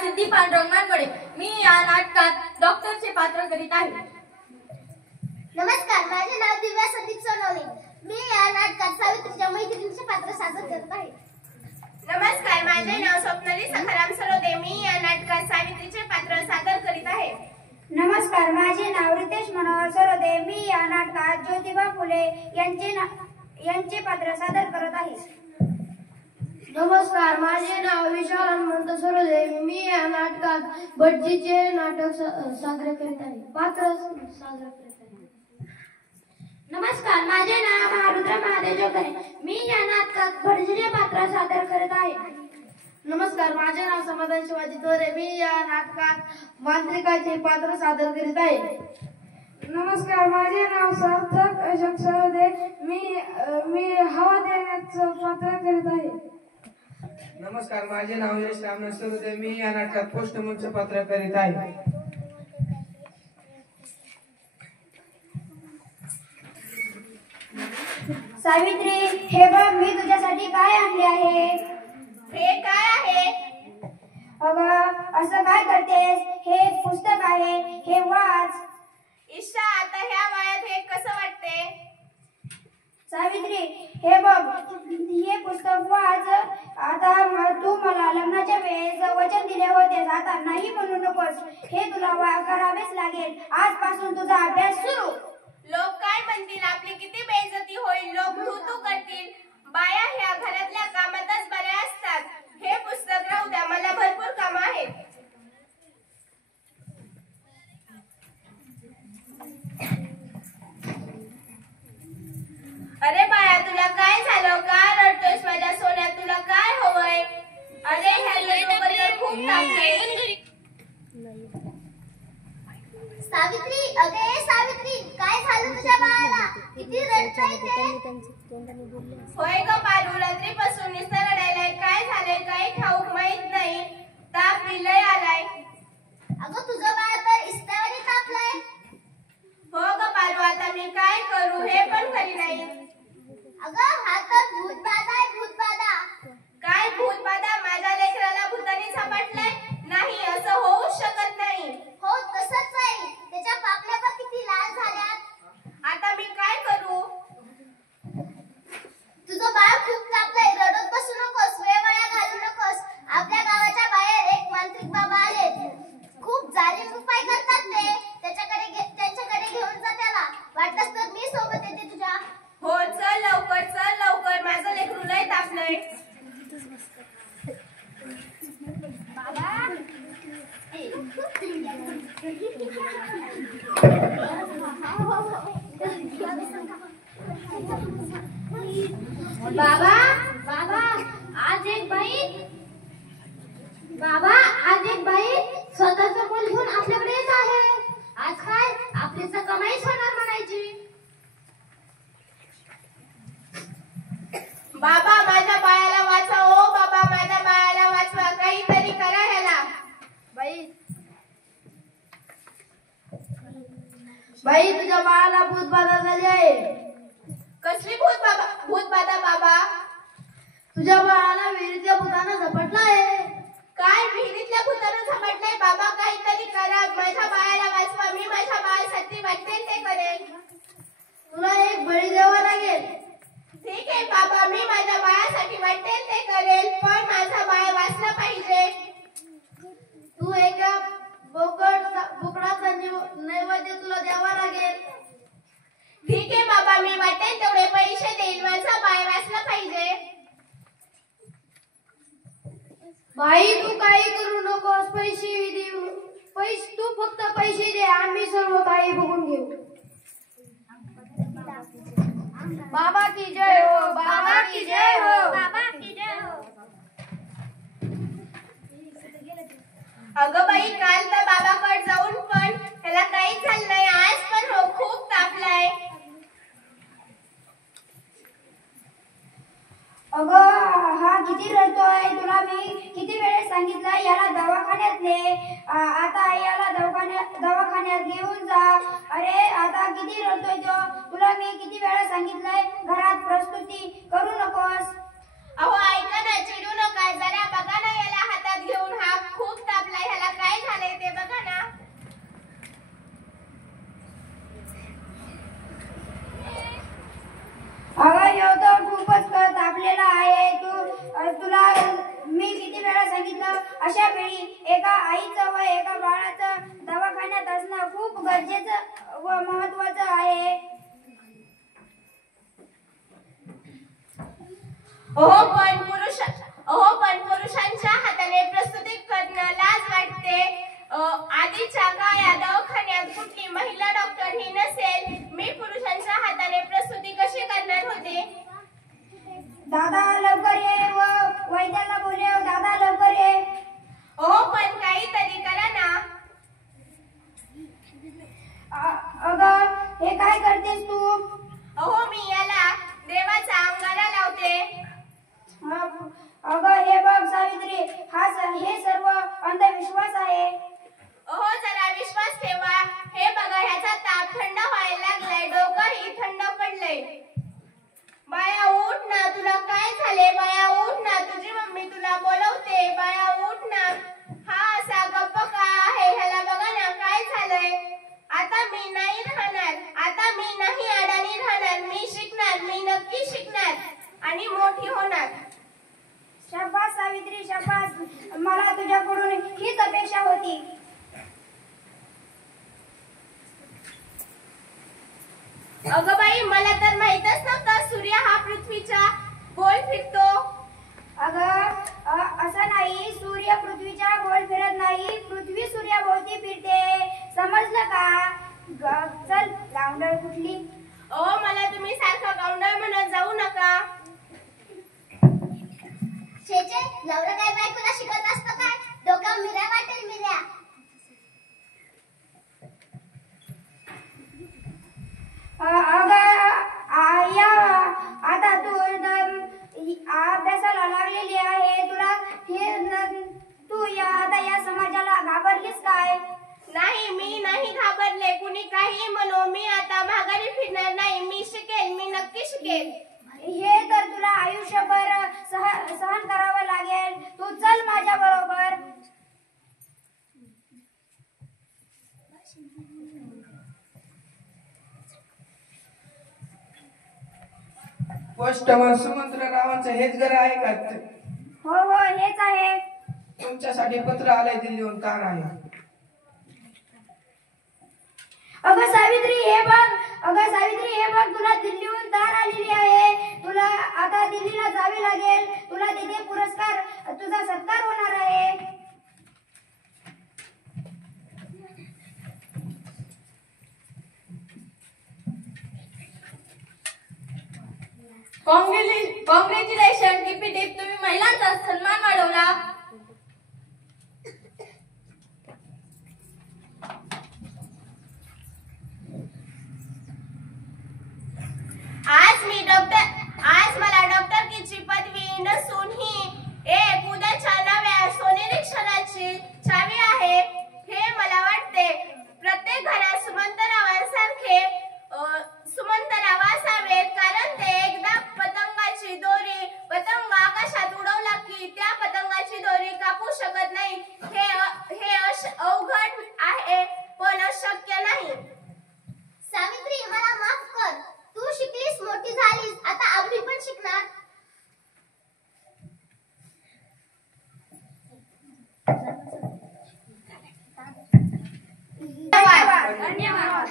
सिद्धी पांडुरंग मानगडे. मी या नाटकात डॉक्टरचे पात्र करीत आहे. नमस्कार, माझे नाव दिव्या संदीप सोनवणे. मी या नाटकात सावित्रीच्या मैत्रिणीचे पात्र सादर करत आहे. नमस्कार, माझे नाव स्वप्नाली सखाराम सरोदे. मी या नाटकात सावित्रीचे पात्र सादर करीत आहे. नमस्कार, माझे नाव रितेश मनोहर सरोदे. मी या नाटकात ज्योतिबा फुले यांचे पात्र सादर करत आहे. नमस्कार, माझे नाव विशाल हनुमंत सरोदे. मी या नाटकात भटजीचे नाटक सादर करीत आहे, पात्र सादर करीत आहे. नमस्कार, माझे नाव महारुद्र महादेव जोगरे. मी या नाटकात भटजीचे पात्र सादर करत आहे. नमस्कार, माझे नाव समाधान शिवाजी तोरे. मी या नाटकात मांत्रिकाचे पात्र सादर करीत आहे. नमस्कार, माझे नाव सार्थक अशोक सरोदे. मी हवा देण्याचं पात्र करीत आहे. नमस्कार, माझे नाव यश रामनाथ सरोदे. मी या नाटकात पोस्टमनचे पात्र करीत आहे. सावित्री, हे बघ, मी तुझ्यासाठी काय आणले आहे. हे काय आहे? अगं, असं काय करतेस? हे एक पुस्तक आहे, हे वाच. ईशा, आता ह्या वयात हे कसं वाटते? सावित्री, हे बघ, हे पुस्तक वाच. आता तू मला लग्नाच्या वेळेस वचन दिले होते, आता नाही म्हणू नकोस. हे तुला करावेच लागेल. आजपासून तुझा अभ्यास सुरू. लोक काय म्हणतील? आपली किती बेइज्जती होईल. लोक तू करतील. बाया ह्या घरातल्या कामातच बऱ्या असतात. हे पुस्तक राहू द्या, मला भरपूर काम आहेत. अरे बाया, तुला काय झालं? का रडतोयस माझ्या सोन्या? तुला काय हवंय? अरे ह्या खूप तापले. सावित्री, अगे सावित्री, काय झालं तुझ्या बाळाला? किती रडतोय ते? होय ग पारू, रात्रीपासून नुसतं रडायलाय. काय झालंय काही ठाऊक माहित नाही. ताप विलय आलाय. अगं, तुझं बाळ तर इस्त्यावानी तापलंय. हो ग पारू, आता मी काय करू? हे पण खरी नाही. अगं, हा तर भूतबाधा आहे, भूतबाधा. काय भूतबाधा? माझ्या लेकराला भूताने झपाटलंय? नाही, असं होऊच शकत नाही. हो, तसंच आहे. त्याच्या पापण्या पण किती लाल झाल्यात. आता मी काय करू? तुझं बाळ खूप तापलंय. रडत बसू नकोस, वेळवाया घालू नकोस. आपल्या गावाच्या बाहेर एक मांत्रिक बाबा आहेत. खूप जालिम उपाय करतात ते. त्यांच्याकडे घेऊन जा त्याला. वाटलंच तर मी सोबत येते तुझ्या. हो, चल लवकर, चल लवकर. माझं लेकरू लय तापलंय. बाबा, बाबा, आज एक बाई स्वतःचं मूल घेऊन आपल्याकडे येत आहे. आज काय आपलीच कमाईच होणार म्हणायची. बाबा, माझ्या बाळाला वाचवा. ओ बाबा, माझ्या बाळाला वाचवा. काहीतरी करा ह्याला. बाई, तुझ्या बाळाला भूतबाधा झाली आहे. कसली भूतबाधा बाबा? तुझ्या बाळाला विहिरीतल्या भूतानं झपटलं आहे. काय विहिरीतल्या भूतानं झपटलंय? बाबा, काहीतरी करा. माझ्या बाळाला वाचवा. मी माझ्या बाळासाठी वाटते ते करेल. तुला एक बळी द्यावा लागेल. ठीक आहे बाबा, मी माझ्या बाळासाठी वाटेल ते करेल, पण माझा बाळ वाचला पाहिजे. तू एका बोकडाचा नैवेद्य तुला द्यावा लागेल. ठीक आहे बाबा, मी वाटेल तेवढे पैसे देईल. माझा बाळ वाचला पाहिजे. बाई, तू काही करू नकोस. तू फक्त पैसे दे, आम्ही सर्व काही बघून घेऊ. बाबा की जय हो, बाबा की जय हो, बाबा की जय हो. अगं बाई, काल तर बाबाकडे जाऊन पण त्याला काहीच झालं नाही. आज पण हो खूप तापलाय. अगं, हा किती रडतोय. तुला मी किती वेळेस सांगितलं याला दवाखान्यात ने. आता याला दवाखान्यात घेऊन जा. अरे, आता किती रडतोय तो. तुला मी किती वेळा सांगितलंय घरात प्रस्तुती करू नकोस. अहो ऐका ना, चिडू नका. जरा बघा ना याला हातात घेऊन. हा खूप तापला. अशा वेळी एका आईचं व एका बाळाचं दवाखान्यात असणं खूप गरजेचं व महत्वाचं आहे. पण पुरुषांच्या हाताने प्रस्तुती करणं लाज वाटते. आधीच्या काळात दवाखान्यात कुठली महिला डॉक्टर ही नसेल. मी पुरुषांच्या हाताने प्रस्तुती कशी करणार होते? दादा लवकर ये व वैद्याला बोलव. दादा लवकर ये. पण काहीतरी करा ना. अगं हे काय करतेस तू? मी याला देवाचा अंगारा लावते. अगं हे बघ सावित्री, हे सर्व अंधविश्वास आहे. जरा विश्वास ठेवा. हे बघा, ह्याचा ताप थंड व्हायला लागलाय, डोकंही थंड पडलंय. बाया उठ ना, तुला काय झाले? बाया उठ ना, तुझी मम्मी तुला बोलवते. बाया उठ ना. हा असा गप्प का आहे? ह्याला बघा ना काय झालंय. आता मी नाही राहणार, आता मी नाही अडाणी राहणार. मी शिकणार, मी नक्की शिकणार आणि मोठी होणार. शाबास सावित्री, शाबास. मला तुझ्याकडून हीच अपेक्षा होती. अगं बाई, मला तर माहीतच नव्हतं सूर्य हा पृथ्वीच्या गोल फिरतो. अगं असं नाही, सूर्य पृथ्वीच्या गोल फिरत नाही, पृथ्वी सूर्याभोवती फिरते. समजलं का? चल, गावंढळ कुठली. मला तुम्ही सारखं गावंढळ म्हणत जाऊ नका. छेचे, नवरा काय बायकोला शिकवत असतो काय? डोक्यावर मिऱ्या वाटेल मिऱ्या. आता तू अभ्यासाला लागलेली आहे. तुला तू आता या समाजाला घाबरलीस काय? नाही, मी नाही घाबरले. कुणी काही म्हणो, मी आता माघारी फिरणार नाही. मी शिकेल, मी नक्की शिकेल. हे तर तुला आयुष्यभर सहन करावं लागेल. तू चल माझ्या बरोबर. पोस्टमन सुमंत्ररावांचं हेच घर आहे का? हो हेच आहे. तुमच्यासाठी पत्र आलंय दिल्लीहून. तार आहे. अगं सावित्री हे बघ, तुला दिल्लीहून तार आलेली आहे. तुला आता दिल्लीला जावे लागेल. तुला तिथे तुझा सत्कार होणार आहे. कॉंग्रॅच्युलेशन टिपी टिप, तुम्ही महिलांचा सन्मान वाढवला. आज मला डॉक्टरकीची पदवी नसून ही एक उद्याच्या नव्या सोनेरी क्षणाची चावी आहे हे मला वाटते. प्रत्येक घरात सुमंतराव असावेत, कारण ते एकदा पतंग आकाशात उडवला की त्या पतंगाची दोरी कापू शकत नाही. हे अवघड आहे, पण अशक्य नाही. सावित्री, मला माफ कर. तू शिकलीस, मोठी झालीस, आता आम्ही पण शिकणार. धन्यवाद.